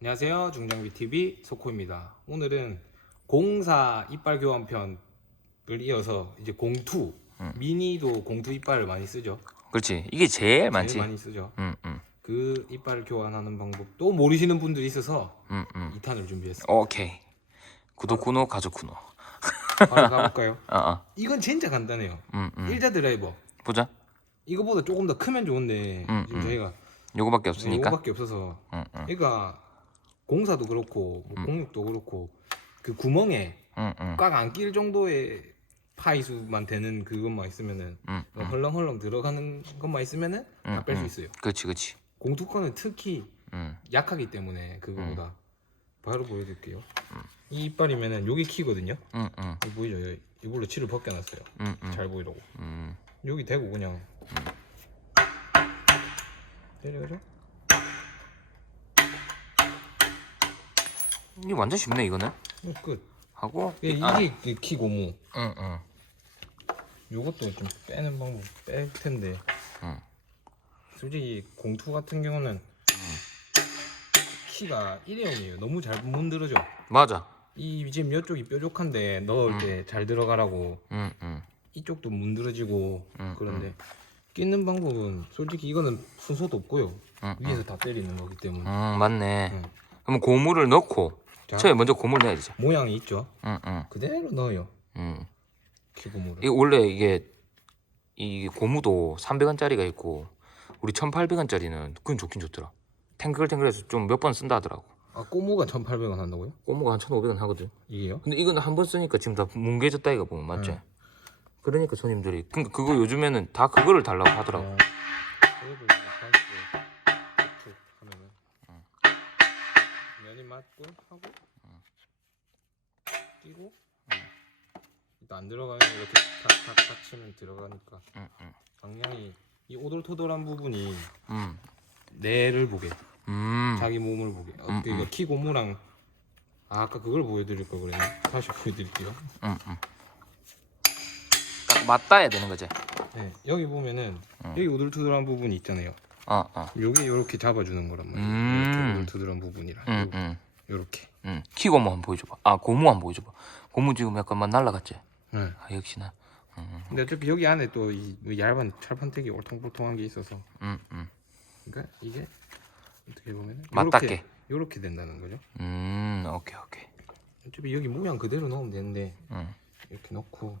안녕하세요. 중장비 TV 소코입니다. 오늘은 공사 이빨 교환 편을 이어서 이제 공투 미니도 공투 이빨을 많이 쓰죠. 그렇지. 이게 제일 많지. 제일 많이 쓰죠. 응, 응, 그 이빨 교환하는 방법도 모르시는 분들이 있어서 응, 응. 2탄을 준비했어요. 오케이. 구독 쿠노, 가족 쿠노. 바로 가볼까요? 어, 어. 이건 진짜 간단해요. 응, 응. 일자 드라이버. 보자. 이거보다 조금 더 크면 좋은데 음, 지금 음. 저희가 요거밖에 없으니까. 이거밖에 없어서 응, 응, 그러니까 공사도 그렇고 뭐 공육도 그렇고 그 구멍에 응, 응, 꽉 안 낄 정도의 파이수만 되는 그것만 있으면은 응, 어, 헐렁헐렁 들어가는 것만 있으면은 다 뺄수 응. 있어요. 그렇지, 그렇지. 공투권은 특히 응, 약하기 때문에 그거보다 바로 보여드릴게요. 이 이빨이면은 여기 키거든요. 응, 응, 여기 보이죠? 여기 이걸로 칠을 벗겨놨어요. 응, 응, 잘 보이려고. 응. 여기 대고 그냥 때려죠? 이게 완전 쉽네 이거는. 어, 끝. 하고. 이게 아, 이게 키 고무. 응, 응, 요것도 좀 빼는 방법 뺄 텐데. 응. 솔직히 공투 같은 경우는 키가 일회용이에요. 너무 잘 문드러져. 맞아. 이 지금 이쪽이 뾰족한데 넣을 음. 때 잘 들어가라고 응, 응, 이쪽도 문드러지고 음, 그런데 끼는 방법은 솔직히 이거는 순서도 없고요. 응, 위에서 다 때리는 거기 때문에 응, 맞네. 응. 그럼 고무를 넣고. 자. 처음에 먼저 고무를 넣어야 되지. 모양이 있죠. 응, 응, 그대로 넣어요. 응. 키고무를. 이게 원래 이게 이 고무도 300원짜리가 있고 우리 1,800원짜리는 그건 좋긴 좋더라. 탱글탱글해서 좀 몇 번 쓴다 하더라고. 아 꼬무가 1,800원 한다고요? 고무가 한 1,500원 하거든. 이게요? 근데 이건 한 번 쓰니까 지금 다 뭉개졌다 이거 보면 맞지? 네. 그러니까 손님들이 그러니까 그거 요즘에는 다 그거를 달라고 하더라고. 어, 그래도 이제 반스 툭툭 하면은 면이 맞고 하고 일단 안 들어가면 이렇게 탁탁탁 치면 들어가니까 응, 응. 방향이 이 오돌토돌한 부분이 음. 뇌를 보게 음. 자기 몸을 보게 어, 음, 그러니까 키 고무랑 아, 아까 그걸 보여드릴 걸 그랬네 다시 보여드릴게요 음, 음. 딱 맞닿아야 되는 거지. 네, 여기 보면은 음. 여기 오돌토돌한 부분이 있잖아요 어, 어. 여기 이렇게 잡아주는 거란 말이에요 음. 이렇게 오돌토돌한 부분이라 응, 응. 이렇게 응. 키 고무 한번 보여줘봐. 아, 고무 한번 보여줘봐. 고무 지금 약간 만 날라갔지? 네. 아, 역시나. 응, 근데 어차피 여기 안에 또 이 얇은 철판택이 올통불통한 게 있어서 응, 응. 그러니까 이게 어떻게 보면 맞닿게. 이렇게 된다는 거죠. 음, 오케이, 오케이. 어차피 여기 모양 그대로 넣으면 되는데 응. 이렇게 넣고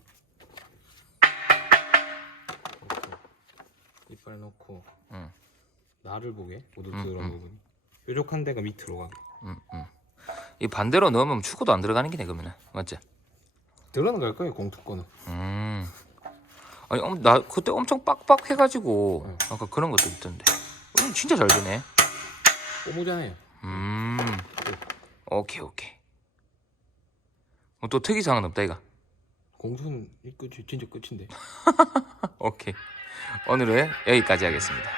이렇게 이빨 넣고 응. 나를 보게 오돌토돌한 음, 부분 뾰족한 데가 밑으로 가게 응, 응. 이 반대로 넣으면 축구도 안 들어가는 게네 그러면은 맞지? 들어갈 거예요 공투권은 음. 아니 엄- 나 그때 엄청 빡빡해가지고 응. 아까 그런 것도 있던데. 음, 진짜 잘 되네. 꼬무잖아요. 음. 오케이 오케이. 뭐 또 특이 사항은 없다 이가. 공투는 이 끝이 진짜 끝인데. 오케이. 오늘은 여기까지 하겠습니다.